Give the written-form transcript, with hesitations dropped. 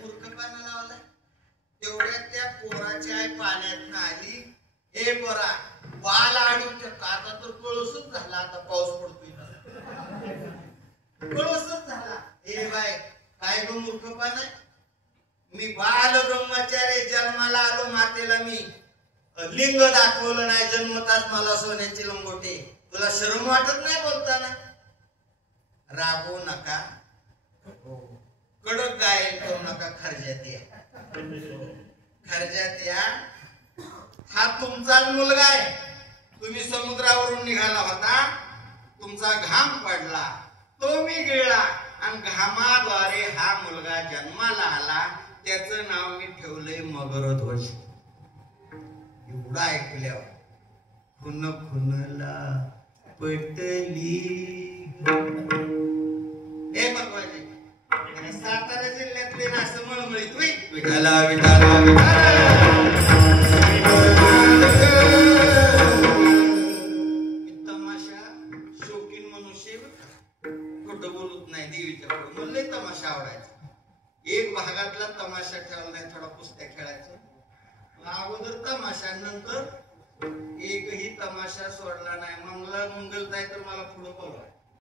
मूर्खपणा लावला तेवढ्यात त्या पोराची आई पाण्यात आली. हे पोरा बाल आडून आता तर कळसच झाला. आता पाऊस पडतोय कळसच झाला. हे बाय काय ग मूर्खपणा. मी बाल ब्रह्मचारी जन्माला आलो. मातेला मी लिंग दाखवलं नाही. जन्मताच मला सोन्याची लंगोटे. तुला शरम वाटत नाही बोलताना. रागवू नका. कडक गायन करू नका. खर्जात या. खर्जात या. हा तुमचाच मुलगा आहे. तुम्ही समुद्रावरून निघाला होता. तुमचा घाम पडला. तो मी गिळला आणि घामाद्वारे हा मुलगा जन्माला आला. त्याचं नाव मी ठेवलंय मगरध्वज. एवढं ऐकल्यावर खुन खुनला पटली. हे महत्वाचे सातारा जिल्ह्यातले असं मळमळीत विठाला विठाला तमाशा शौकीन मनुष्य खोटं बोलत नाही. देवीच्या पुढे मला तमाशा आवडायचा. एक भागातला तमाशा ठेवला नाही. थोडा कुस्त्या खेळायचं. अगोदर तमाशा नंतर एकही तमाशा सोडला नाही. मला मंगलताई तर मला पुढे बोलवाय.